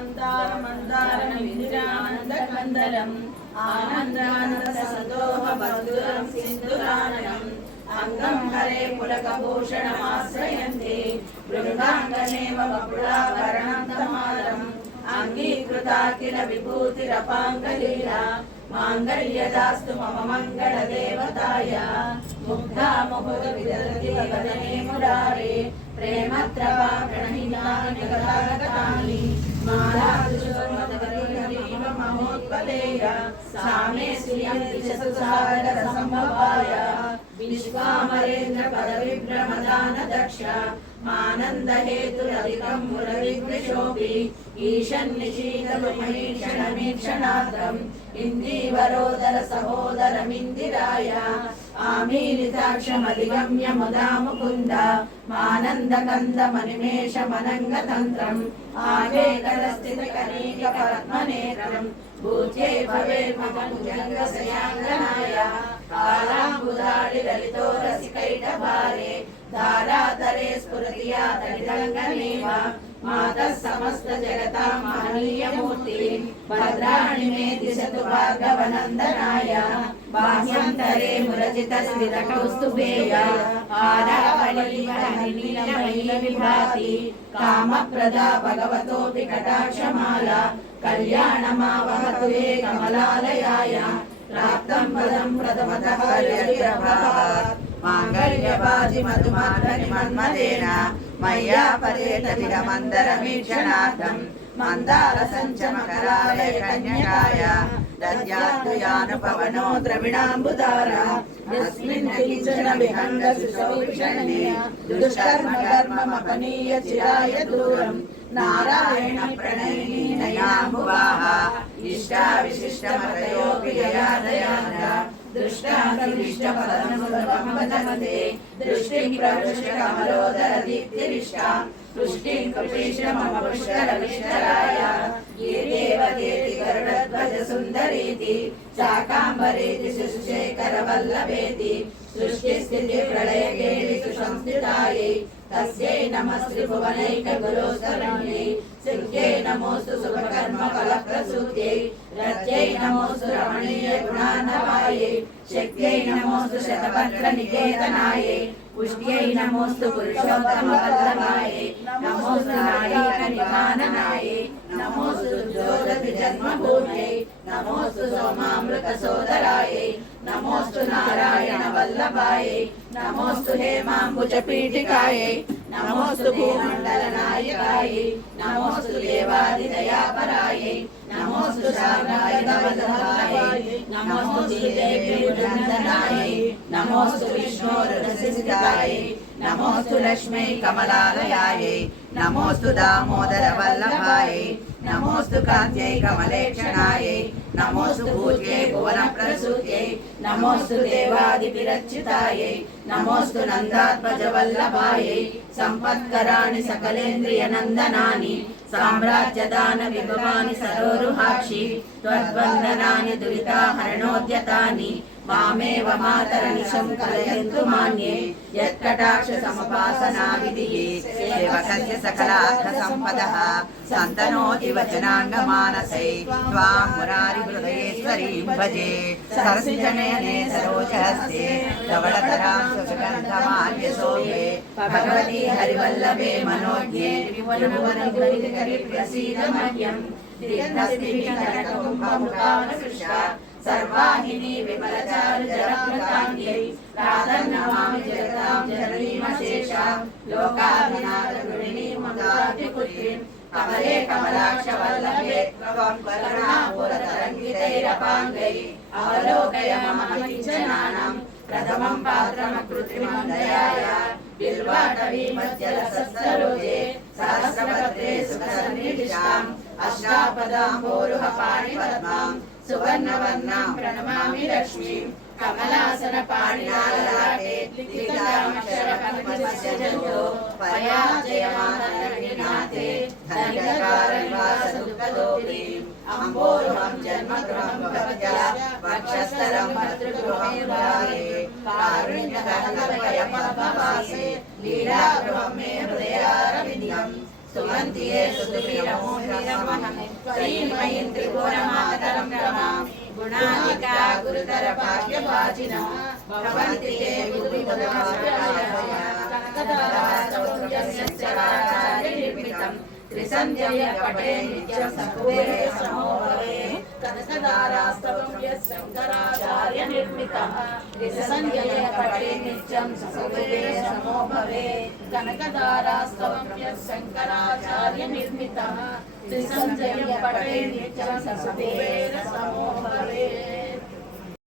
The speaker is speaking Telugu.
మందారమందారమిందిరానందకందరం ఆనందానంద సందోహ మధురం సింధురాననం అంగం హరే పులకభూషణమాశ్రయంతే. బృందాంగనేవ వపుడాభరణం తమాలం అంగీకృతాఖిల విభూతిరపాంగలీలా మాంగళ్యదాస్తు మమ మంగళ దేవతాయ. ముగ్ధా ముహుర విదరతి మురారే ప్రేమత్రవా ప్రణహితాని గతాగతాని మాలాదుషోమదవరీవ మహోత్పలేయ సామే శ్రియంతి చతుసాగర సంభవాయ విశ్వామరేంద్ర పదవిభ్రమదాన దక్ష మానంద మురవిగ్నిశోపి ఈశన్నిశీతమహీక్షణమీక్షణార్థం సహోదరమిందిరాయ ఆమీలితాక్షమధిగమ్య ముదా ముకుంద మానందకంద మనిమేష మనంగతంత్రం ఆవేకరస్థిత కనీక పద్మనేత్రం భూత్యై భవేర్మభుజంగ సయాంగనాయ కాలాంబుదాడి లలితో రసికైట భారే ధారాతరే స్ఫురతియా తడిదంగనేవ మాతः సమస్త జగతాం మహనీయమూర్తి భద్రాణి మే దిశతు భార్గవనందనాయ. బాహ్యంతరే మురజిత స్థిత కౌస్తుభేయ ఆరావళీమహనీలమయీ విభాతి కామప్రదా భగవతోపి కటాక్షమాల. కళ్యాణమావహతు వే కమలాలయాయ. ప్రాప్తం పదం ప్రథమతః హరిప్రభాత్ మయ్యా పదేతదిగమందరమీక్షణార్థం మందార సంచమకరాలయ కన్యకాయ దద్యాద్దుయానుపవనో ద్రవిణాంబుదార యస్మిన్ కించన విహంగ దుష్కర్మ కర్మమపనీయ చిరాయ దూరం నారాయణ ప్రణయిని నయామువాహ ఇష్టా యయాదయాన దృష్టాంగిష్టపదముదే దృష్టిం ప్రవృష్ట కమలోదర పుష్టిం కృపేష గరుడధ్వజ శాకాంబరేతి వల్లభేతి సృష్టి స్థితి ప్రళయ కేళి సుసంస్థితాయై. తస్యై నమస్త్రి భువనైక గురోస్తరణ్యై సింహ్యై నమోస్తు శుభకర్మ ఫలప్రసూత్యై రత్యై నమోస్తు రమణీయ గుణానవాయై శక్త్యై నమోస్తు శతపత్ర నికేతనాయై పుష్ట్యై నమోస్తు పురుషోత్తమ వల్లభాయై నమోస్తు నాయక నిధాననాయై నమోస్తు నారాయణ వల్లభాయై నమోస్తు హేమాంబుజ పీఠికాయై నమోస్తు భూమండల నాయకాయై నమోస్తు దేవాది దయాపరాయై నమోస్తు సారాయణవల్లభాయై నమోస్తు శ్రీదేవి నమోస్తు విష్ణోరసిస్తాయై నమోస్తు లక్ష్మీ కమలాలయాయై నమోస్తు దామోదర వల్లభాయై నమోస్తు కాంత్యై కమలేక్షణాయై నమోస్తు భూత్యై భువన ప్రసూత్యై నమోస్తు దేవాది విరచితాయై నమోస్తు నందాత్మజవల్లభాయై సంపత్కరాణి సకలేంద్రియ నందనాని సామ్రాజ్యదాన విభవాని సరోరుహాక్షి త్వద్వందనాని దురితాహరణోద్యతాని మామేవ మాతరనిశం కలయంతు మాన్యే యత్కటాక్ష సమపాసనా విధియే సేవకస్య సకలార్థ సంపదః సంతనోతి వచనాంగ మానసై త్వాం మురారి హృదయేశ్వరీం భజే సరసిజనయనే సరోజహస్తే ధవళధరాం సుగంధమాల్యసోయే భగవతి హరివల్లభే మనోజ్ఞే త్రిభువనగరి ప్రసీద మహ్యం దీర్ఘస్మికటకుంభముఖానుసృష్ట సర్వాహిని విమలచారు జరప్రకాండ్యై రాధం నమామి జగతాం జననీమ జననీమశేష లోకాభినాథ గుణిని మమతాభి పుత్రిం కమలే కమలాక్ష వల్లభే త్వం కరుణాపురతరంగితైరపాంగై అవలోకయ మమ కించనానం ప్రథమం పాత్రమ కృత్రిమం దయాయ బిల్వాటవీ మధ్యల సత్సరోజే సహస్రపత్రే సుఖసన్నిధిష్టాం అష్టాపదాంబోరుహ పాణి పద్మాం సువర్ణవర్ణాం ప్రణమామి లక్ష్మీం కమలాసన పాణినాలలాటే దిగ్గామక్షర వక్షస్థలం భద్రగృహం కారుణ్యకల్పయ పద్మవాసే లీలాగృహం మే హృదయారవిందం సుమంతి ఏ సుతువీరమో వీరమహం శ్రీమయీం త్రిపురమాతరం రమాం గుణాధికా గురుతర భాగ్యభాజిన భవంతి ఏ నిర్మితం త్రిసంధ్య కనకదారాస్తవం శంకరాచార్య నిర్మిత త్రిసంజయ పటే నిత్యం సకుబేర సమో భవే కనకదారాస్తవం శంకరాచార్య నిర్మిత త్రిసంజయ పటే నిత్యం సకుబేర సమో భవే